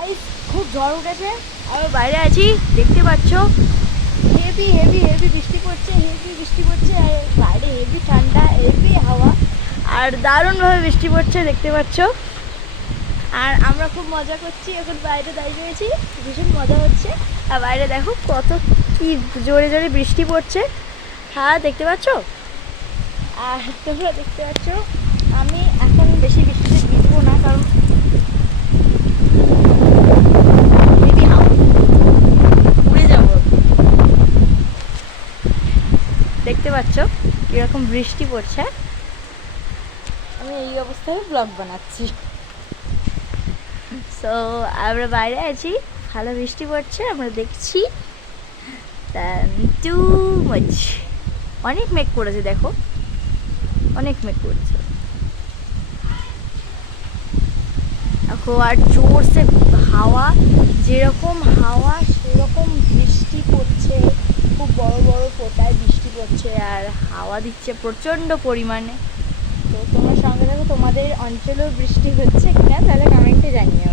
Guys খুব ঝড় উঠেছে, আমি বাইরে আছি দেখতে পাচ্ছ। হেভি হেভি হেভি বৃষ্টি পড়ছে, আর বাইরে হেভি ঠান্ডা, হেভি হাওয়া, আর দারুণভাবে বৃষ্টি পড়ছে দেখতে পাচ্ছ। আর আমরা খুব মজা করছি, এখন বাইরে দাঁড়িয়ে রয়েছি, ভীষণ মজা হচ্ছে। আর বাইরে দেখো কত কি জোরে জোরে বৃষ্টি পড়ছে, হ্যাঁ দেখতে পাচ্ছ। আর তোমরা দেখতে পাচ্ছ আমি এখন বেশি বৃষ্টিতে ভিজবো না, কারণ হেভি হাওয়া, উড়ে যাবো। দেখতে পাচ্ছ কিরকম বৃষ্টি পড়ছে, আমি এই অবস্থায় ব্লগ বানাচ্ছি। সো আমরা বাইরে আছি, ভালো বৃষ্টি পড়ছে, আমরা দেখছি। টু মাচ, অনেক মেঘ করেছে, দেখো অনেক মেঘ করেছে। দেখো আর জোরসে হাওয়া, যেরকম হাওয়া সেরকম বৃষ্টি পড়ছে, খুব বড় বড় ফোঁটায় বৃষ্টি পড়ছে, আর হাওয়া দিচ্ছে প্রচণ্ড পরিমাণে। তো তোমার সঙ্গে দেখো তোমাদের অঞ্চলেও বৃষ্টি হচ্ছে কিনা তাহলে কমেন্টে জানিও।